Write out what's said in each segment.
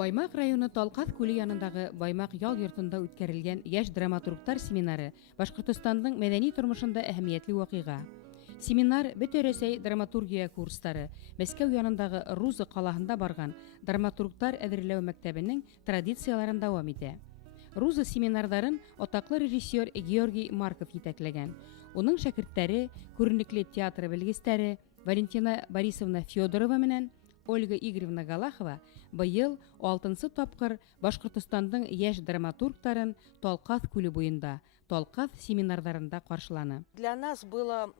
Баймак районы Талкаth күле янындагы Баймак ял йортында үткәрелгән яшь драматурглар семинары Башкортостанның мәдәни тормышында әһәмиятле вакыйга. Семинар Бөтөрәсәй драматургия курслары Мәскәү янындагы Руза калаһында барган драматурглар әзерләү мәктәбенең традицияларын дәвам итә. Руза семинарларын атаклы режиссер Георгий Марков җитәкләгән. Уның шәкертләре күренекле театр белгечләре Валентина Борисовна Федорова менән Ольга Игоревна Галахова быел 6-нчы тапкыр Башкортостанның яшь драматургларын Талкаth күле буенда, Талкаth семинарларында каршыланы. Для нас было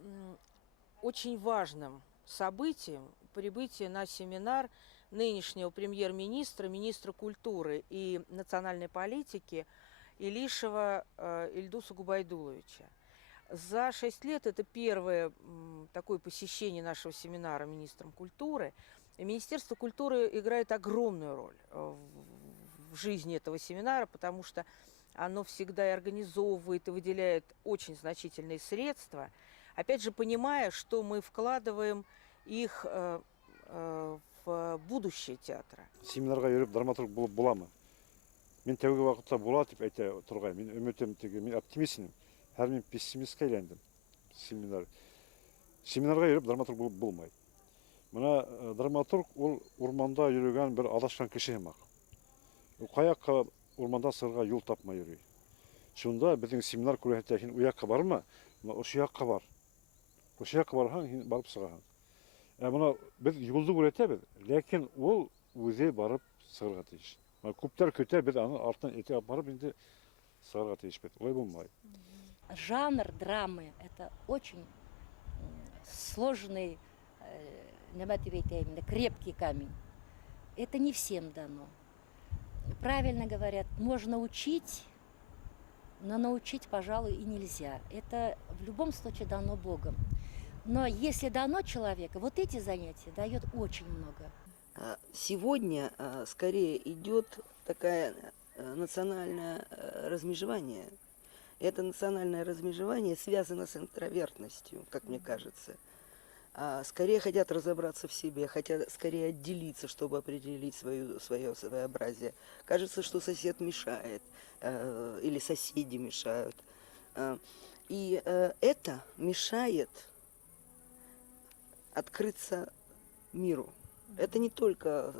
очень важным событием прибытие на семинар нынешнего премьер-министра, министра культуры и национальной политики Илишева Ильдуса Губайдуловича. За 6 лет это первое такое посещение нашего семинара министром культуры. И Министерство культуры играет огромную роль в жизни этого семинара, потому что оно всегда и организовывает, и выделяет очень значительные средства, опять же понимая, что мы вкладываем их в будущее театра. Семинарға йөреп драматург булып буламы? Мен тәүге вакытта була дип әйтә торган. Мен өметем теге, мен оптимистмин. Һәр мен пессимистка әйләндем. Семинарға йөреп драматург булып булмай. Менә драматург ул урманда йөргән бер адашкан кеше химак. Ул каякка урманда сырга юл тапмай йөри. Шунда безнең семинар күрәтә һин уякка барма, ошо якка бар. Ошо якка барһаң, һин барып сыгаһың. Менә без юлды күрәтәбез, ләкин ул үзе барып сыгарга тиеш. Күптәр көтә, без аны артын әйтеп барып инде сыгарга тиеш бит. Олай булмай. Жанр драмы – это очень сложный, крепкий камень. Это не всем дано. Правильно говорят, можно учить, но научить, пожалуй, и нельзя. Это в любом случае дано Богом. Но если дано человеку, вот эти занятия дает очень много. Сегодня скорее идет такое национальное размежевание. Это национальное размежевание связано с интровертностью, как мне кажется. Скорее хотят разобраться в себе, хотят скорее отделиться, чтобы определить свое своеобразие. Кажется, что сосед мешает, или соседи мешают. И это мешает открыться миру. Это не только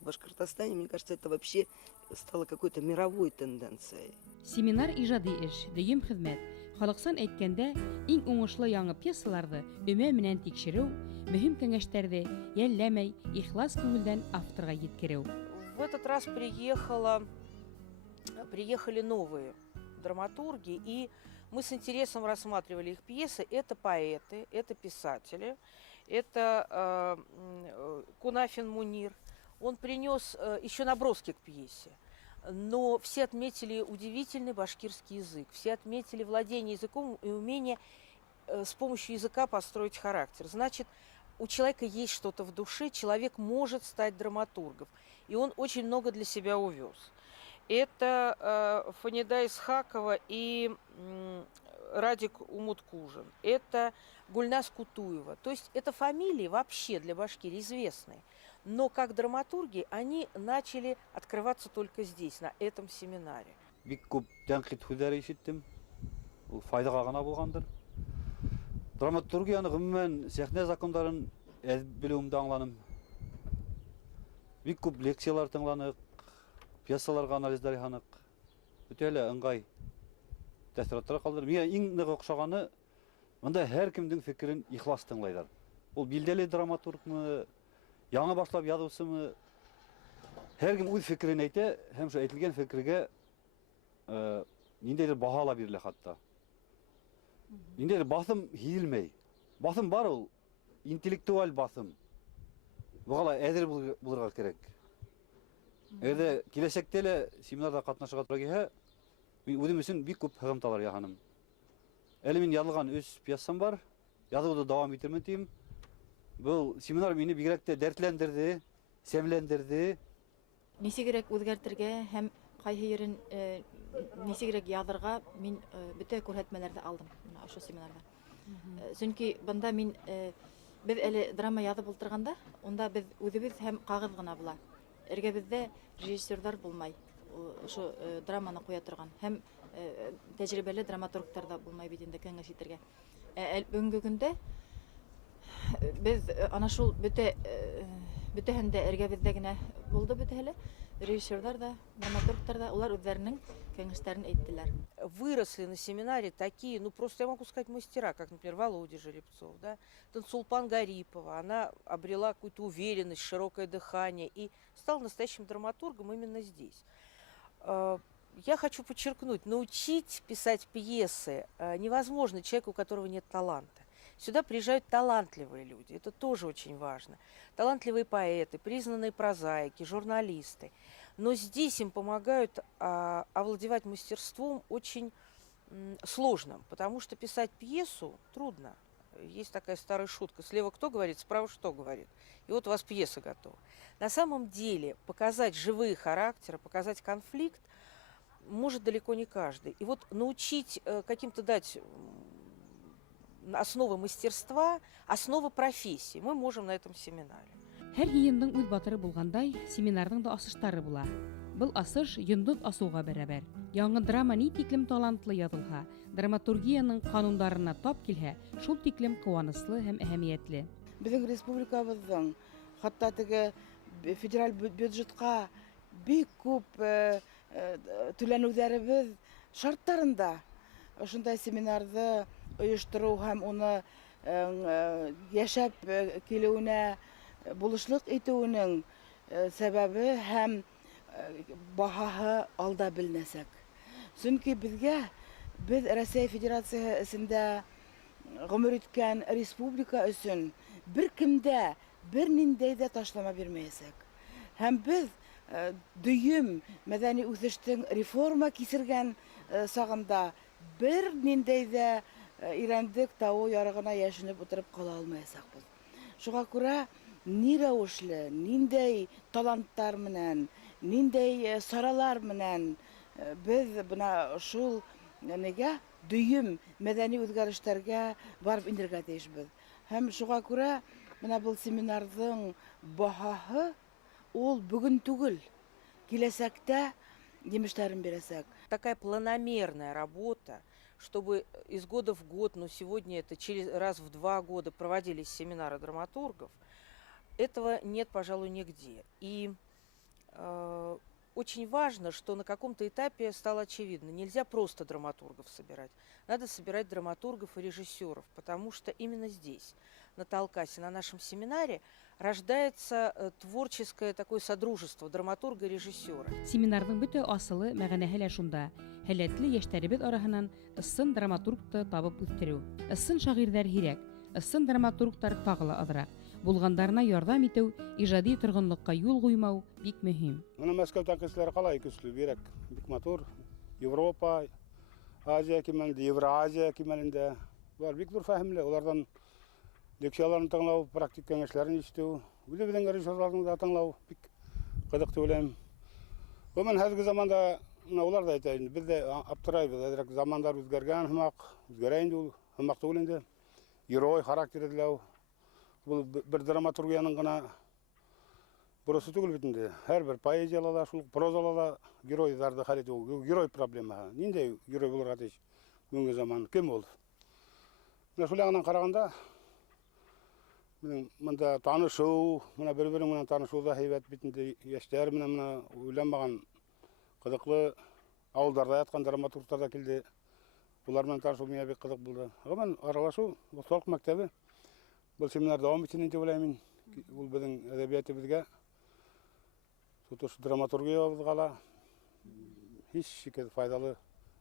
в Башкортостане, мне кажется, это вообще стало какой-то мировой тенденцией. Семинар ижади эш, дөйем хезмәт. Халыксан әйткәндә, иң уңышлы яңа пьесаларны өмә менән тикшерү, мөһим кәңәшләрне ялләмәй, ихлас күңелдән авторга җиткерү. В этот раз приехали новые драматурги, и мы с интересом рассматривали их пьесы. Это поэты, это писатели, это Кунафин Мунир. Он принес еще наброски к пьесе, но все отметили удивительный башкирский язык, все отметили владение языком и умение с помощью языка построить характер. Значит, у человека есть что-то в душе, человек может стать драматургом, и он очень много для себя увез. Это Фанида Исхакова и Радик Умуткужин, это Гульнас Кутуева. То есть это фамилии вообще для Башкирии известные. Но как драматурги они начали открываться только здесь, на этом семинаре. Бик күп тәнкыйть сүзләр ишеттем. Ул файдага гына булгандыр. Драматургияны гомумән сәхнә законнарын белүемдә аңланым. Бик күп лекциялар тыңланык, пьесаларга анализлар яһанык. Үтә эле ыңгай тәэсиратта калдыр. Миңа иң нык охшаганы монда һәр кемнең фикерен ихлас тыңлайлар. Ул билдәле драматургмы, яңа башлап язучымы, һәр кем үз фикерен әйтә, һәм шу әйтелгән фикергә ниндәйдер баһалар бирелә хатта. Ниндәйдер басым һизелмәй. Басым бар ул, интеллектуаль басым. Бугала әзер булырга кирәк. Әгәр киләчәктә лә семинарда катнашырга туры килһә, мин үзем өчен бик күп хыгымталар яһаным. Әле мин язылган 3 пьесам бар. Язуды дәвам итәрмен дим. Бұл семинар мені бигрәк тә дәртләндерде, сәмләндерде. Нисегрәк үзгәртергә һәм кайһы ерен нисегрәк язырга мин бөтә күрһәтмәләрдә алдым ошо семинарда. Чөнки бында мин без әле драма язып ултырганда, онда без үзебез һәм кагыз гына була. эргәбездә режиссерлар булмай. Ошо драманы куя торган һәм тәҗрибәле драматурглар да булмай бит инде кеңеш итәргә. Бүгенге көндә без ана шул бөтәһен дә эргәбездә генә булды бөтәһе. Режиссерлар да, драматурглар да, улар үзләренең кеңешләрен әйттеләр. Выросли на семинаре такие, ну просто я могу сказать мастера, как, например, Володя Жеребцов, да, Тансулпан Гарипова. Она обрела какую-то уверенность, широкое дыхание и стала настоящим драматургом именно здесь. Я хочу подчеркнуть, научить писать пьесы невозможно человеку, у которого нет таланта. Сюда приезжают талантливые люди, это тоже очень важно. Талантливые поэты, признанные прозаики, журналисты. Но здесь им помогают овладевать мастерством очень сложным, потому что писать пьесу трудно. Есть такая старая шутка: слева кто говорит, справа что говорит. И вот у вас пьеса готова. На самом деле показать живые характеры, показать конфликт может далеко не каждый. И вот научить каким-то дать основы мастерства, основы профессии мы можем на этом семинаре. Һәр йыйындың үз батыры булгандай, семинарның да асыштары була. Был асыш йондоз асуга бәрабәр. Яңа драма ни тиклем талантлы язылһа, драматургияның канундарына тап килһә, шул тиклем куанычлы һәм әһәмиятле. Безнең республикабызның хатта теге федераль бюджетка бик күп түләнүләребез шартларында ошондай семинарды оештыру һәм уны яшәп килүенә булышлык итүенең сәбәбе һәм баһаһы алда белнәсәк. Чөнки без Россия Федерациясендә гомер иткән республика өчен беркемдә берниндәй дә ташлама бирмәясәк. Һәм без дөйем мәдәни үсештең реформа кисергән сагында берниндәй дә ирәндек тау ярыгына яшенеп утырып кала алмаячакбыз. Шуңа күрә ни рәвешле, ниндәй таланттар менән, ниндәй саралар менән без бuna шул нигә дөйем мәдәни үзгәрешләргә барып инергә тиешбез. Һәм шуңа күрә менә бу семинарның баһаһы ул бүген түгел, киләсәктә җимешләрен бирәсәк. Такая планомерная работа, чтобы из года в год, но сегодня это раз в 2 года проводились семинары драматургов, этого нет, пожалуй, нигде. И очень важно, что на каком-то этапе стало очевидно, нельзя просто драматургов собирать, надо собирать драматургов и режиссеров, потому что именно здесь, на Талкасе, на нашем семинаре, рождается творческое такое содружество драматурга и режиссера. Семинарның бөтә асылы мәгънәһе лә шунда. Һәләтле яшьтәребез араһыннан ысын драматургты табып үстерү. Ысын шагыйрьләр һирәк, ысын драматурглар тагы ла азрак. Булгандарына ярдәм итү, иҗади торгынлыкка юл куймау бик мөһим. Менә Мәскәү танкистлары калай көчле, бирәк, бик матур. Европа, Азия кимәлендә, Евразия кимәлендә бар, бик зур фәһемле. Улардан лекцияларын тыңлау, практик кәңәшләрен ишетү, үзебезнең режиссерларны да тыңлау бик кызык дип уйлыйм. Гомумән хәзерге заманда улар да әйтә, без дә аптырайбыз, әзрәк замандар үзгәргән һымак, үзгәрә инде ул, һымак түгел инде. Герой характер эзләү, бу бер драматургияның гына бурысы түгел бит инде. Һәрбер поэзияларда да, шул прозаларда геройларны хәл итү, герой проблема. Ниндәй герой булырга тиеш бүгенге заман, кем ул? Менә шул ягыннан караганда, монда танышу, менә бер-берең менән танышу да һәйбәт бит инде. Яшьләр менән менә уйланмаган кызыклы авылдарда яткан драматурглар да килде. Булар менән танышу миңа бик кызык булды. Гомумән аралашу, бу халык мәктәбе бу семинар дәвам итсен дип уйлыйм. Ул безнең әдәбиятыбызга, тотыш драматургиябызга да һич шикәр файдалы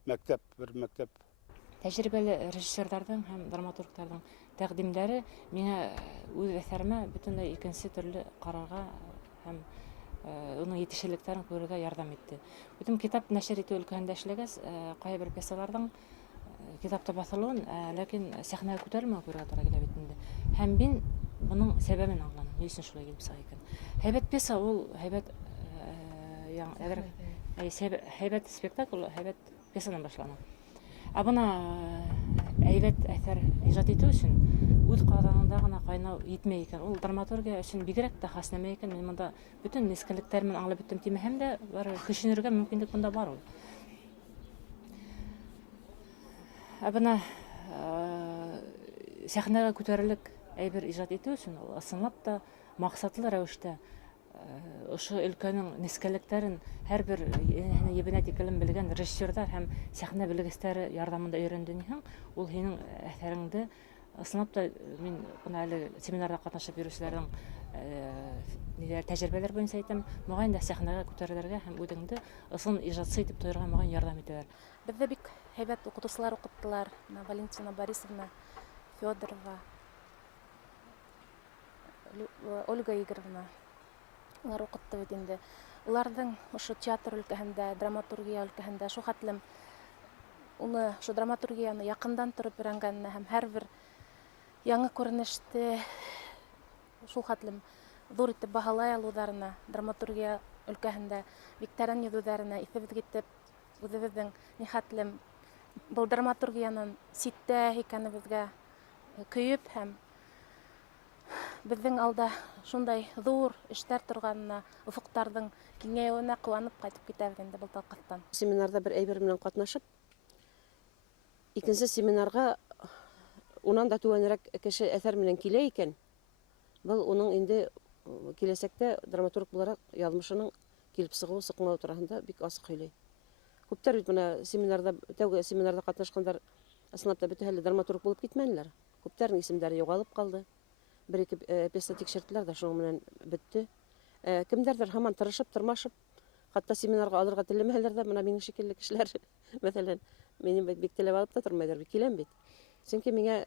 мәктәп, бер мәктәп. Тәҗрибәле режиссерларның һәм драматургларның тәкъдимләре миңа үз әсәремә бөтенләй икенче төрле карарга һәм уның етешлекләрен күрергә ярдәм итте. Бүтән китап нәшер итү өлкәһендә эшләгәс, кайбер пьесаларның китапта басылуын, ләкин сәхнәгә күтәрелмәү күрергә туры килә бит инде. Һәм мин буның сәбәбен аңладым. Ни өчен шулай килеп сыга икән? Һәйбәт пьеса ул, һәйбәт һәйбәт спектакль, һәйбәт пьесадан башлана. Абына әйбәт әсәр иҗат итү өчен үз казанында гына кайнау итмәй икән. Ул драматургия өчен бигрәк тә хас нәмә икән. Мин монда бөтен нескәлектәр менән аңлап беттем тимәһәм дә, бар көченергә мөмкинлек монда бар ул. Бына сәхнәгә күтәрелек әйбер иҗат итү өчен ул ысынлап та максатлы рәвештә ошо өлкәнең нескәлекләрен һәрбер ебенә тикелен белгән режиссерлар һәм сәхнә белгечләре ярдәмендә өйрәнде ниһәң, ул һинең әсәреңде ысынлап та мин бына әле семинарда катнашып йөрүчеләрнең тәҗрибәләр буенча әйтәм, мөгаен дә сәхнәгә күтәрелергә һәм үдеңде ысын иҗатчы итеп тоярга мөгаен ярдәм итәләр. Бездә бик һәйбәт укытучылар укыттылар. Валентина Борисовна Федорова, Ольга Игоревна. Улар укытты бит инде. Уларның ошо театр өлкәһендә, драматургия өлкәһендә шул хәтлем уны, шу драматургияны якындан торып өйрәнгәненә һәм һәрбер яңа күренеште шул хәтлем зур итеп баһалай алуларына, драматургия өлкәһендә бик тәрән йөзүләренә иҫебез китеп, үзебезнең ни хәтлем был драматургиянан ситтә икәнебезгә көйөп һәм безнең алда шундай зур эштәр торганына, уфуктарның киңәюенә куанып кайтып китәбез инде был талкыттан. Семинарда бер әйбер менән катнашып, икенче семинарга унан да түбәнрәк кеше әсәр менән килә икән. Был уның инде киләсәктә драматург буларак язмышының килеп сыгуы, сыкмау турында бик асык һөйләй. Күптәр бит менә семинарда, тәүге семинарда катнашкандар ысынлап та бөтәһе драматург булып китмәделәр. Күптәрнең исемдәре югалып калды. Бер-ике пьеса тикшерттеләр дә, шуның менән бетте. Кемдәрдер һаман тырышып, тырмашып, хатта семинарга алырга теләмәһәләр дә, менә минең шикелле кешеләр, мәсәлән, мине бик теләп алып та тормайдыр, бик киләм бит. Чөнки миңа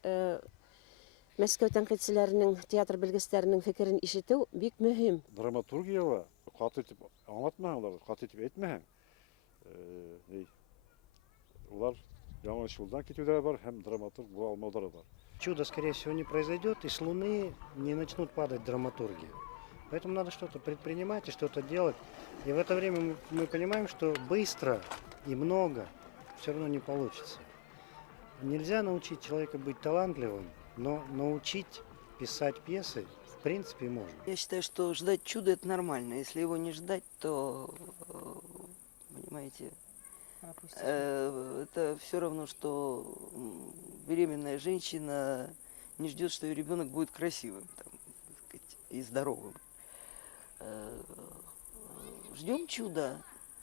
Мәскәү тәнкыйтьчеләренең, театр белгечләренең фикерен ишетү бик мөһим. Драматургияга каты итеп аңлатмаһаң, каты итеп әйтмәһәң, улар яңа юлдан китүләре бар һәм драматург була алмаулары бар. Чудо, скорее всего, не произойдет, и с Луны не начнут падать драматурги. Поэтому надо что-то предпринимать и что-то делать. И в это время мы понимаем, что быстро и много все равно не получится. Нельзя научить человека быть талантливым, но научить писать пьесы в принципе можно. Я считаю, что ждать чуда это нормально. Если его не ждать, то, понимаете, это все равно, что беременная женщина не ждет, что ее ребенок будет красивым, там, так сказать, и здоровым. Ждем чуда,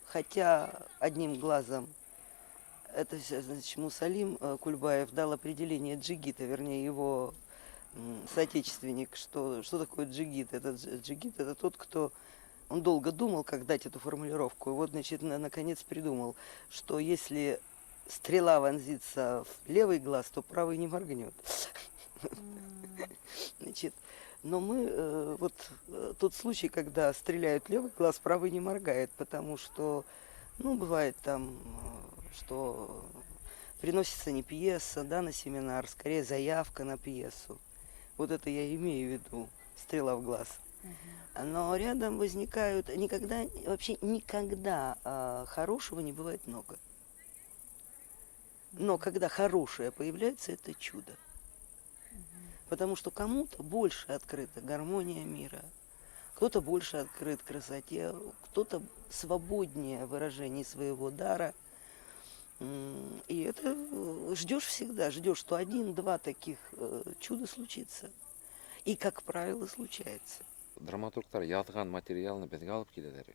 хотя одним глазом. Это, значит, Мусалим Кульбаев дал определение джигита, вернее, его соотечественник, что такое джигит. Джигит – это тот, кто... Он долго думал, как дать эту формулировку. И вот, значит, наконец придумал, что если стрела вонзится в левый глаз, то правый не моргнет. Значит, но мы... Вот тот случай, когда стреляют в левый глаз, правый не моргает, потому что, ну, бывает там... что приносится не пьеса, да, на семинар, скорее заявка на пьесу. Вот это я имею в виду, стрела в глаз. Но рядом возникают, вообще никогда хорошего не бывает много. Но когда хорошее появляется, это чудо. Потому что кому-то больше открыта гармония мира, кто-то больше открыт красоте, кто-то свободнее в выражении своего дара. И это ждешь всегда, ждешь, что один-два таких чуда случится. И, как правило, случается. Драматургтар язган материалны безгә алып киләләр.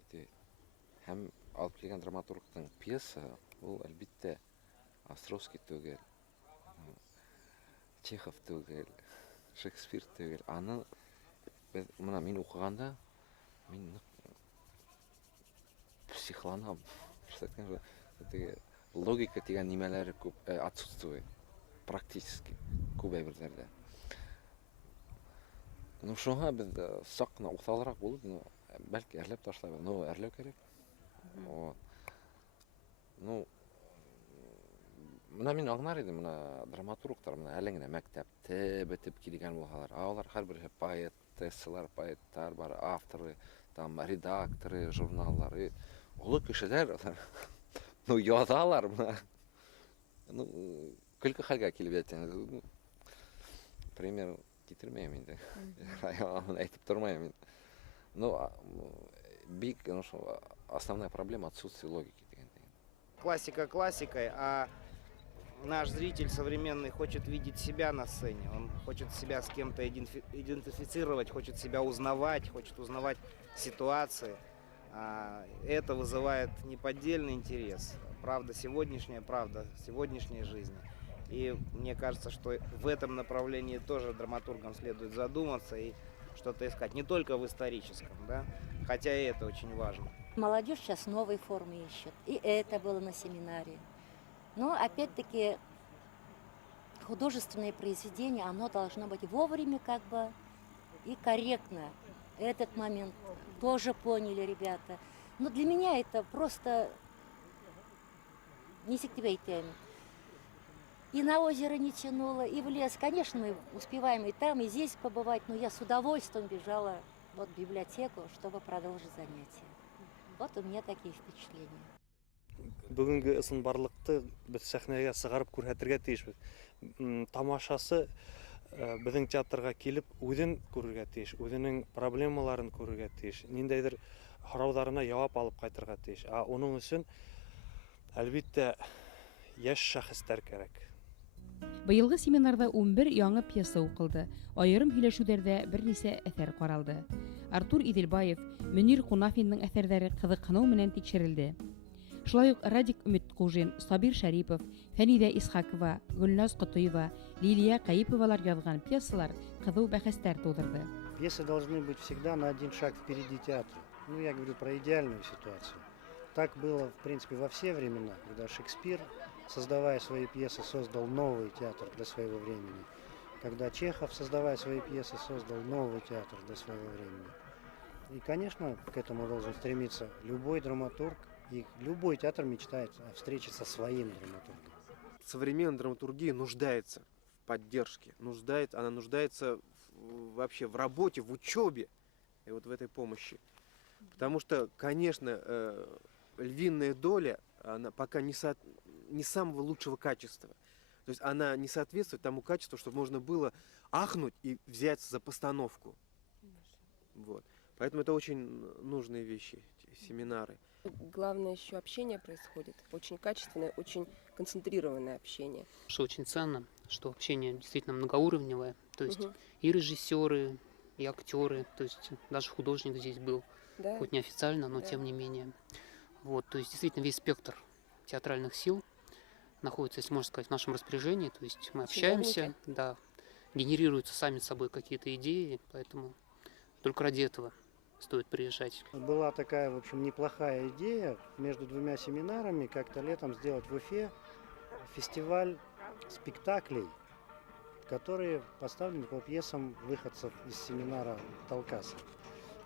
Һәм алып килгән драматургтың пьеса, ул әлбиттә Островский түгел, Чехов түгел, Шекспир түгел. Аны менә мин укыганда мин психланам. Логика дигән нимәләре күп отсутствует практически күп әйберләрдә. Ну шуңа без сакны укталрак булып, бәлки әрләп ташлабыз. Ну әрләү кирәк. Вот. Ну менә мин аңлар идем, менә драматурглар менә әле генә мәктәптә бетеп килгән булалар. Алар һәрбер поэтессалар, поэттар бар, авторы, там редакторы, журналлары, олы кешеләр. Ну язалар менә. Ну күлкі хәлгә килеп әйтсәңез, пример китермәйм инде. Аны әйтеп тормайм мин. Но бик, основная проблема отсутствие логики. Классика классикой, а наш зритель современный хочет видеть себя на сцене. Он хочет себя с кем-то идентифицировать, хочет себя узнавать, хочет узнавать ситуации. Это вызывает неподдельный интерес. Правда сегодняшняя, правда сегодняшней жизни. И мне кажется, что в этом направлении тоже драматургам следует задуматься и что-то искать. Не только в историческом, да, хотя и это очень важно. Молодежь сейчас новые формы ищет. И это было на семинаре. Но опять-таки художественное произведение, оно должно быть вовремя как бы и корректно. Этот момент тоже поняли ребята. Но для меня это просто не секретно. И на озеро не тянуло, и в лес. Конечно, мы успеваем и там, и здесь побывать, но я с удовольствием бежала вот в библиотеку, чтобы продолжить занятия. Вот у меня такие впечатления. Бүгінгі ысынбарлықты біз сәхнеге сығарып көрсетуге тиішпіз. Тамашасы біздің театрға келіп, өзін көруге тиіш, өзінің проблемаларын көруге тиіш, нендейдір сұрақтарына жауап алып қайтырға тиіш. Оның үшін әлбетте яш шәхестер керек. Быелгы семинарда 11 яңа пьеса укылды. Айырым һөйләшүләрдә бернисә әҫәр каралды. Артур Иделбаев, Мөнир Кунафинның әҫәрҙәре кызыҡһыныу менән тикшерелде. Шулай уҡ Радик Өмөткужин, Сабир Шәрипов, Фәнидә Исхакова, Гөлназ Ҡотоева, Лилия Ҡәйеповалар яҙған пьесалар ҡыҙыу бәхәстәр тыуҙырҙы. Пьесы должны быть всегда на один шаг впереди театра. Ну, я говорю про идеальную ситуацию. Так было, в принципе, во все времена, когда Шекспир, создавая свои пьесы, создал новый театр для своего времени. Когда Чехов, создавая свои пьесы, создал новый театр для своего времени. И, конечно, к этому должен стремиться любой драматург. И любой театр мечтает о встрече со своим драматургом. Современная драматургия нуждается в поддержке. Она нуждается вообще в работе, в учебе и вот в этой помощи. Потому что, конечно, львиная доля, она пока не самого лучшего качества. То есть она не соответствует тому качеству, чтобы можно было ахнуть и взяться за постановку. Вот. Поэтому это очень нужные вещи, семинары. Главное еще общение происходит, очень качественное, очень концентрированное общение. Что очень ценно, что общение действительно многоуровневое, то есть и режиссеры, и актеры, то есть даже художник здесь был, да. Хоть неофициально, но да. Тем не менее. Вот, то есть действительно весь спектр театральных сил находится, если можно сказать, в нашем распоряжении, то есть мы общаемся, да, генерируются сами собой какие-то идеи, поэтому только ради этого стоит приезжать. Была такая, в общем, неплохая идея между двумя семинарами как-то летом сделать в Уфе фестиваль спектаклей, которые поставлены по пьесам выходцев из семинара Талкаса.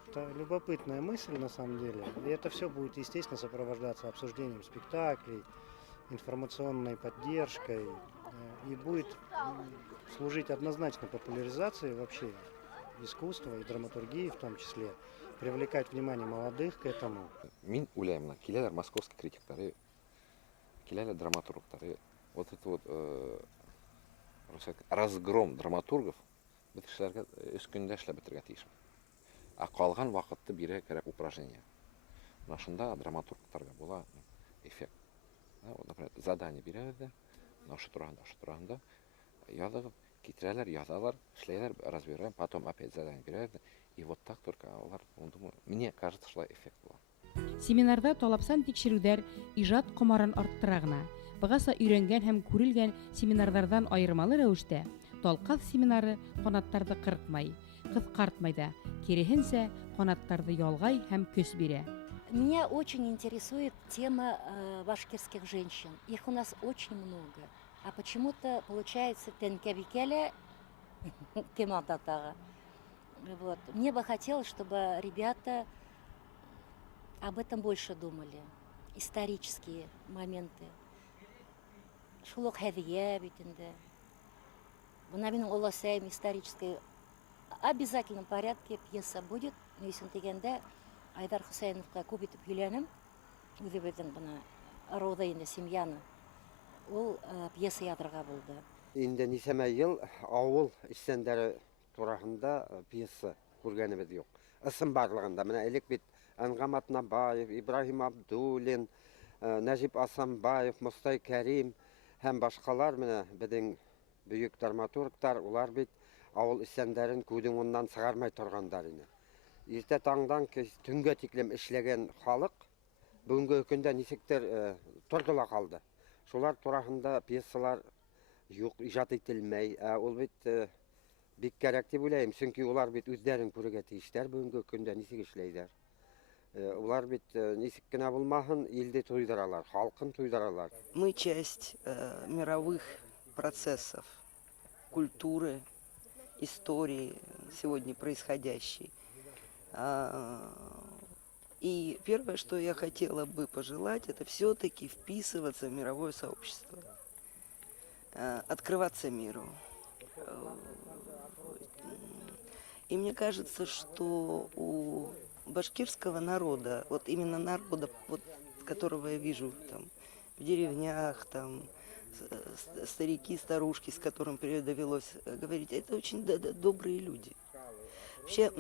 Это любопытная мысль на самом деле. И это все будет, естественно, сопровождаться обсуждением спектаклей, информационной поддержкой и будет служить однозначно популяризации вообще искусства и драматургии в том числе, привлекать внимание молодых к этому. Мин уйлаймын, киләләр московский критиктары, киләләр драматурглары. Вот это вот разгром драматургов бит кешеләргә 3 көндә эшләп бетергә тиеш. Калган вакытты бирә кирәк упражнение. Шунда драматургларга була эффект. Вот, например, задание бирәләр, нашы турында язып, китерәләр, язалар, эшләйләр, разбираем, потом опять задание бирәләр. И вот так только алар, думаю, мне кажется, что эффект был. Семинарда талапсан тикшерүдәр иҗат комарын арттыра гына. Быгаса өйрәнгән һәм күрелгән семинарлардан айырмалы рәвештә Талкас семинары канаттарды кыркмай, кыскартмай да, киресенчә канаттарды ялгай һәм көч бирә. Меня очень интересует тема башкирских женщин. Их у нас очень много. А почему-то получается тенкебикеле кемататага. Вот. Мне бы хотелось, чтобы ребята об этом больше думали. Исторические моменты. Шулук хәдия бит инде. Бuna минем оласаем исторической. Обязательном порядке пьеса будет. Несен дигәндә Айдар Хусейновка күп итеп һөйләнем. Үзе безнең бuna рода инде семьяны. Ул пьеса язырга булды. Инде нисәмә ел авыл эшчәннәре турасында пьеса күргәнебез юк. Ысым барлыгында. Менә элек бит Ангам Атнабаев, Ибраһим Абдуллин, Нәҗип Асанбаев, Мостай Кәрим һәм башкалар менә безнең бөек драматурглар, улар бит авыл эшчәннәрен күдең уннан сыгармай торгандар иде. Иртә таңдан төнгә тиклем эшләгән халык бүгенге көндә ничектер тордыла калды. Шулар турасында пьесалар юк, иҗат ителмәй. Ул бит бик кирәк дип уйлыйм, чөнки улар бит үзләрен күрергә тиешләр бүгенге көндә ничек эшләйләр. Улар бит ничек кенә булмаһын, илде туйдыралар, халкын туйдыралар. Мы часть мировых процессов, культуры, истории сегодня происходящей. И первое, что я хотела бы пожелать, это все-таки вписываться в мировое сообщество, открываться миру. И мне кажется, что у башкирского народа, вот именно народа, вот, которого я вижу там, в деревнях, там, старики, старушки, с которыми довелось говорить, это очень добрые люди. Вообще,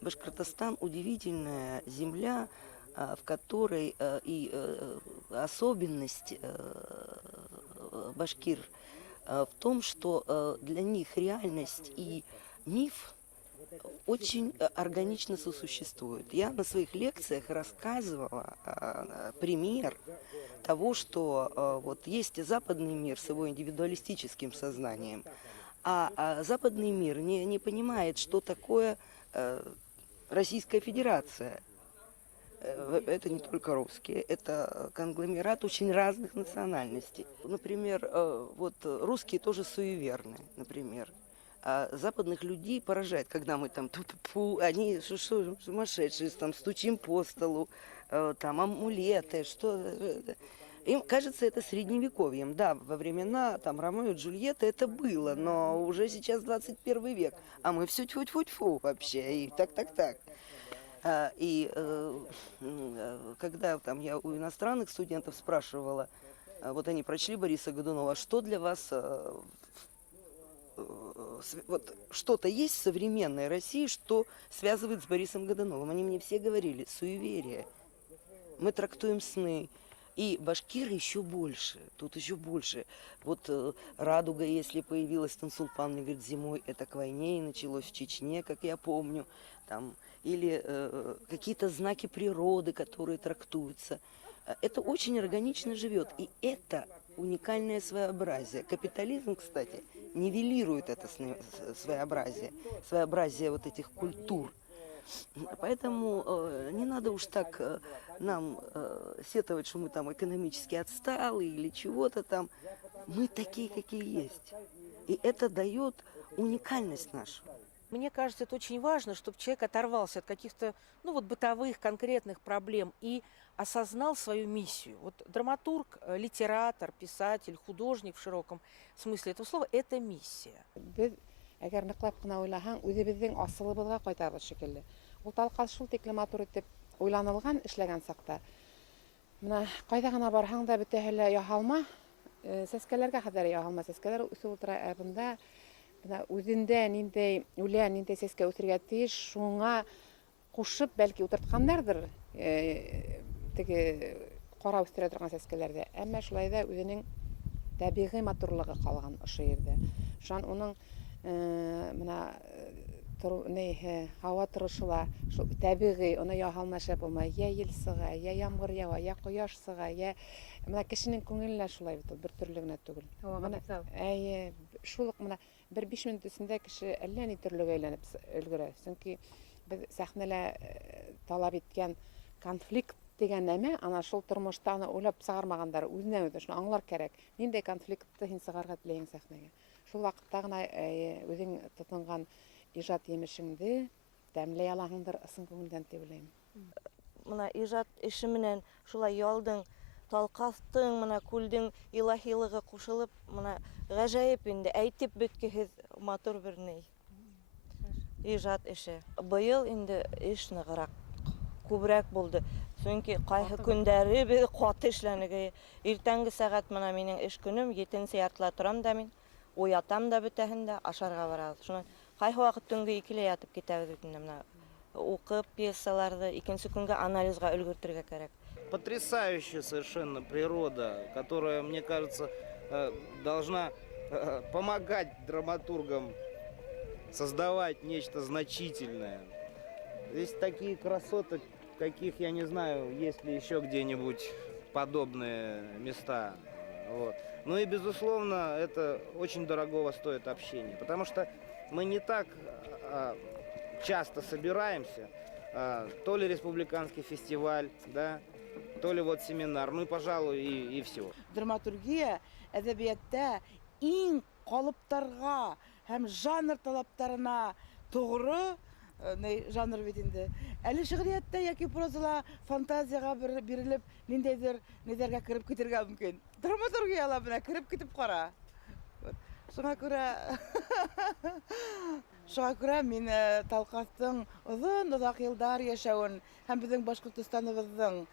Башкортостан удивительная земля, в которой и особенность башкир в том, что для них реальность и миф очень органично сосуществуют. Я на своих лекциях рассказывала пример того, что вот есть западный мир с его индивидуалистическим сознанием, а западный мир не понимает, что такое Российская Федерация. Это не только русские, это конгломерат очень разных национальностей. Например, вот русские тоже суеверны, например. А западных людей поражает, когда мы там они сумасшедшие, там стучим по столу, там амулеты, что. Им кажется это средневековьем. Да, во времена там Ромео и Джульетты это было, но уже сейчас 21 век, а мы все тьфу-тьфу-тьфу вообще, и так. И когда там я у иностранных студентов спрашивала, вот они прочли Бориса Годунова, что для вас вот что-то есть в современной России, что связывает с Борисом Годуновым? Они мне все говорили: суеверие. Мы трактуем сны. И башкиры еще больше, тут еще больше. Вот радуга, если появилась, Тансулпан мне говорит, зимой это к войне и началось в Чечне, как я помню. Там, или какие-то знаки природы, которые трактуются. Это очень органично живет. И это уникальное своеобразие. Капитализм, кстати, нивелирует это своеобразие вот этих культур. Поэтому не надо уж так нам сетовать, что мы там экономически отсталые или чего-то там. Мы такие, какие есть. И это дает уникальность нашу. Мне кажется, это очень важно, чтобы человек оторвался от каких-то, бытовых, конкретных проблем и осознал свою миссию. Вот драматург, литератор, писатель, художник в широком смысле этого слова – это миссия. Әгәр ныклап кына уйлаһаң, үзебезнең асылыбызга кайтабыз шикелле. Ул талкас шул тиклем матур итеп уйланылган, эшләгән сакта. Менә кайда гына барһаң да бөтәһе лә яһалма, сәскәләргә хәзер яһалма, сәскәләр үсеп утыра, бында менә үзендә ниндәй үлән, ниндәй сәскә үсергә тиеш, шуңа кушып бәлки утыртканнардыр, теге кара үстерә торган сәскәләрдә. Әмма шулай да үзенең табигый матурлыгы калган ошо ердә. Шуның уның менә һава торышыла, шул табигый, аны яһалма шәп булмай, я ел сыга, я ямгыр ява, я кояш сыга, я менә кешенең күңеленә шулай бит, бер төрле генә түгел. Әйе, шул ук менә бер 5 минут эчендә кеше әллә ни төрлегә әйләнеп өлгерә. Чөнки без сәхнәлә талап иткән конфликт дигән нәмә, ана шул тормышта аны уйлап сыгармагандар, үзеннән үзе шуны аңлар кирәк. Нинди конфликтты һин сыгарга теләйсең сәхнәгә? Шул вакытта гына үзең тотынган ижад емешеңде тәмләй алаһыңдыр ысын күңелдән дип уйлыйм. Менә ижад эше менән шулай ялдың, талкастың, менә күлдең илаһилыгы кушылып, менә гаҗәеп инде, әйтеп беткеһез матур бер ни. Ижад эше. Быел инде эш ныгырак, күбрәк булды. Çünkü kayhı күндәре bir каты эшләнеге. Иртәнге сәгать менә минем эш көнем 7 яртыла торам да мин. Уятам да бөтәһендә ашарга барабыз. Шуны кайһы вакыт төнге 2-ле ятып китәбез бит инде менә. Укып пьесаларды икенче көнгә анализга өлгертергә кирәк. Потрясающая совершенно природа, которая, мне кажется, должна помогать драматургам создавать нечто значительное. Здесь такие красоты, каких, я не знаю, есть ли еще где-нибудь подобные места. Вот. Ну и, безусловно, это очень дорогого стоит общение, потому что мы не так часто собираемся, то ли республиканский фестиваль, да, то ли вот семинар, ну и, пожалуй, и все. Драматургия әдәбиятта иң калыптарга һәм жанр талаптарына тугры жанр бит инде. Әле шигъриятта яки прозада фантазияга бирелеп, ниндәйдер нидәргә кереп китергә мөмкин. Драматургияла белән кереп китеп кара. Шуңа күрә мин Талкастың озак еллар яшәвен һәм безнең Башкортстаныбызның,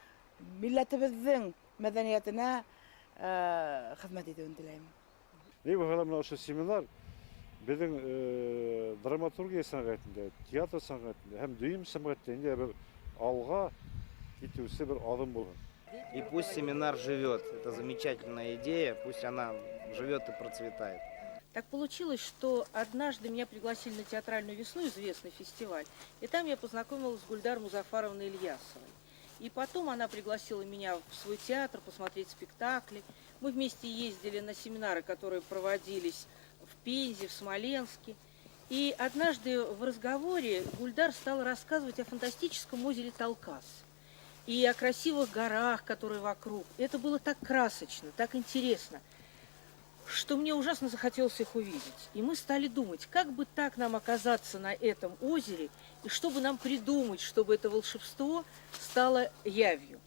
милләтебезнең мәдәниятенә хезмәт итүен теләйм. Менә ошо семинар безнең драматургия сәнгатендә, театр сәнгатендә һәм дөйем сәнгатендә бер алга китүсе бер адым булган. И пусть семинар живет. Это замечательная идея, пусть она живет и процветает. Так получилось, что однажды меня пригласили на театральную весну, известный фестиваль, и там я познакомилась с Гульдар Музафаровной Ильясовой. И потом она пригласила меня в свой театр посмотреть спектакли. Мы вместе ездили на семинары, которые проводились в Пензе, в Смоленске. И однажды в разговоре Гульдар стала рассказывать о фантастическом озере Талкас и о красивых горах, которые вокруг. Это было так красочно, так интересно, что мне ужасно захотелось их увидеть. И мы стали думать, как бы так нам оказаться на этом озере, и чтобы нам придумать, чтобы это волшебство стало явью.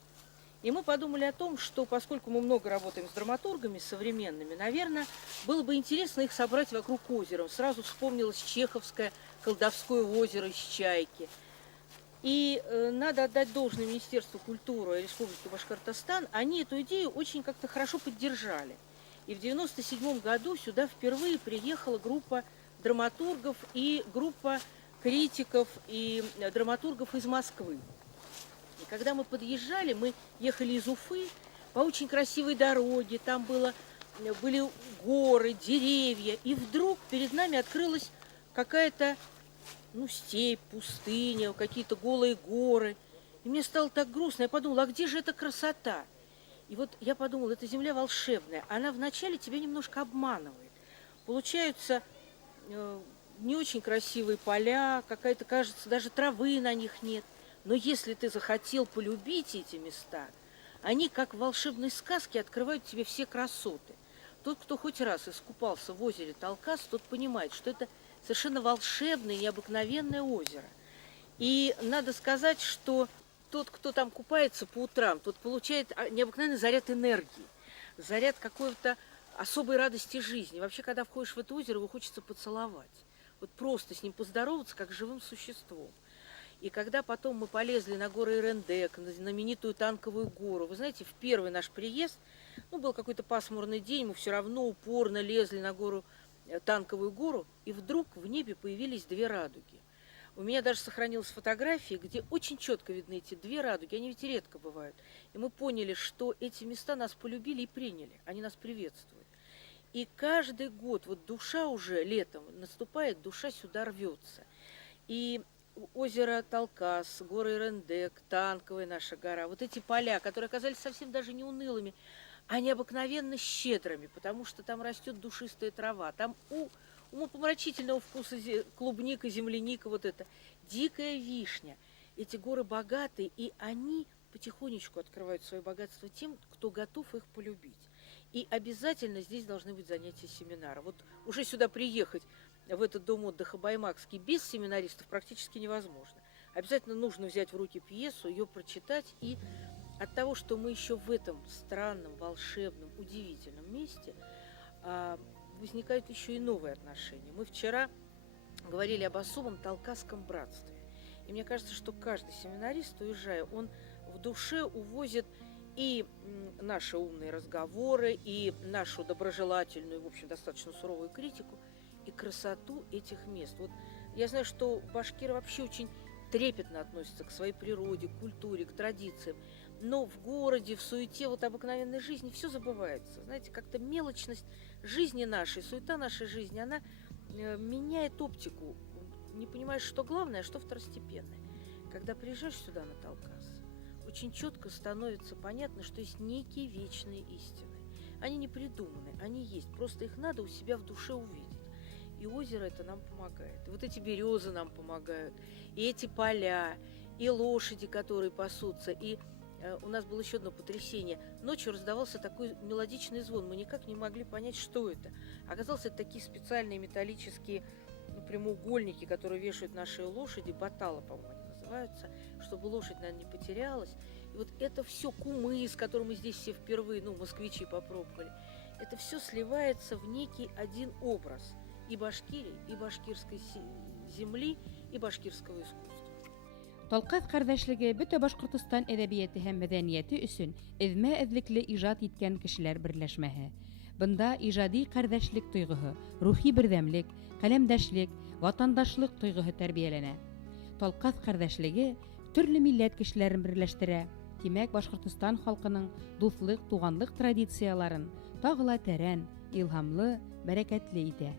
И мы подумали о том, что поскольку мы много работаем с драматургами современными, наверное, было бы интересно их собрать вокруг озера. Сразу вспомнилось чеховское колдовское озеро из «Чайки». И надо отдать должное Министерству культуры Республики Башкортостан, они эту идею очень как-то хорошо поддержали. И в 1997 году сюда впервые приехала группа драматургов и группа критиков и драматургов из Москвы. И когда мы подъезжали, мы ехали из Уфы по очень красивой дороге, там были горы, деревья, и вдруг перед нами открылась какая-то степь, пустыня, какие-то голые горы. И мне стало так грустно, я подумала, а где же эта красота? И вот я подумала, эта земля волшебная, она вначале тебя немножко обманывает. Получаются не очень красивые поля, какая-то, кажется, даже травы на них нет. Но если ты захотел полюбить эти места, они, как в волшебной сказке, открывают тебе все красоты. Тот, кто хоть раз искупался в озере Талкас, тот понимает, что это совершенно волшебное, необыкновенное озеро. И надо сказать, что тот, кто там купается по утрам, тот получает необыкновенный заряд энергии, заряд какой-то особой радости жизни. Вообще, когда входишь в это озеро, его хочется поцеловать. Вот просто с ним поздороваться, как с живым существом. И когда потом мы полезли на горы Эрендек, на знаменитую Танковую гору, вы знаете, в первый наш приезд, был какой-то пасмурный день, мы все равно упорно лезли на гору, Танковую гору, и вдруг в небе появились две радуги. У меня даже сохранилась фотография, где очень четко видны эти две радуги, они ведь редко бывают. И мы поняли, что эти места нас полюбили и приняли, они нас приветствуют. И каждый год, вот душа уже летом наступает, душа сюда рвется. И озеро Талкас, горы Эрендек, Танковая наша гора, вот эти поля, которые оказались совсем даже не унылыми, а необыкновенно щедрыми, потому что там растет душистая трава, там умопомрачительного вкуса клубника, земляника, вот это, дикая вишня. Эти горы богатые, и они потихонечку открывают свое богатство тем, кто готов их полюбить. И обязательно здесь должны быть занятия семинара. Вот уже сюда приехать, в этот дом отдыха Баймакский, без семинаристов практически невозможно. Обязательно нужно взять в руки пьесу, ее прочитать, и от того, что мы еще в этом странном, волшебном, удивительном месте, возникают еще и новые отношения. Мы вчера говорили об особом талкасском братстве. И мне кажется, что каждый семинарист, уезжая, он в душе увозит и наши умные разговоры, и нашу доброжелательную, в общем, достаточно суровую критику, и красоту этих мест. Вот я знаю, что башкиры вообще очень трепетно относятся к своей природе, к культуре, к традициям. Но в городе, в суете вот обыкновенной жизни все забывается. Знаете, как-то мелочность жизни нашей, суета нашей жизни, она меняет оптику. Не понимаешь, что главное, а что второстепенное. Когда приезжаешь сюда на Талкас, очень четко становится понятно, что есть некие вечные истины. Они не придуманы, они есть. Просто их надо у себя в душе увидеть. И озеро это нам помогает. И вот эти березы нам помогают, и эти поля, и лошади, которые пасутся. И у нас было еще одно потрясение. Ночью раздавался такой мелодичный звон. Мы никак не могли понять, что это. Оказалось, это такие специальные металлические прямоугольники, которые вешают наши лошади, батала, по-моему, они называются, чтобы лошадь, наверное, не потерялась. И вот это все кумыс, который мы здесь все впервые, москвичи попробовали, это все сливается в некий один образ и Башкирии, и башкирской земли, и башкирского искусства. Талкас кардәшлеге бөтә Башкортстан әдәбияты һәм мәдәнияте өчен эзмә эзлекле иҗат иткән кешеләр берләшмәһе. Бында иҗади кардәшлек тойгыһы, рухи бердәмлек, каләмдәшлек, ватандашлык тойгыһы тәрбияләнә. Талкас кардәшлеге төрле милләт кешеләрен берләштерә. Димәк, Башкортстан халкының дуслык, туганлык традицияларын тагыла тәрән, илһамлы, бәрәкәтле итә.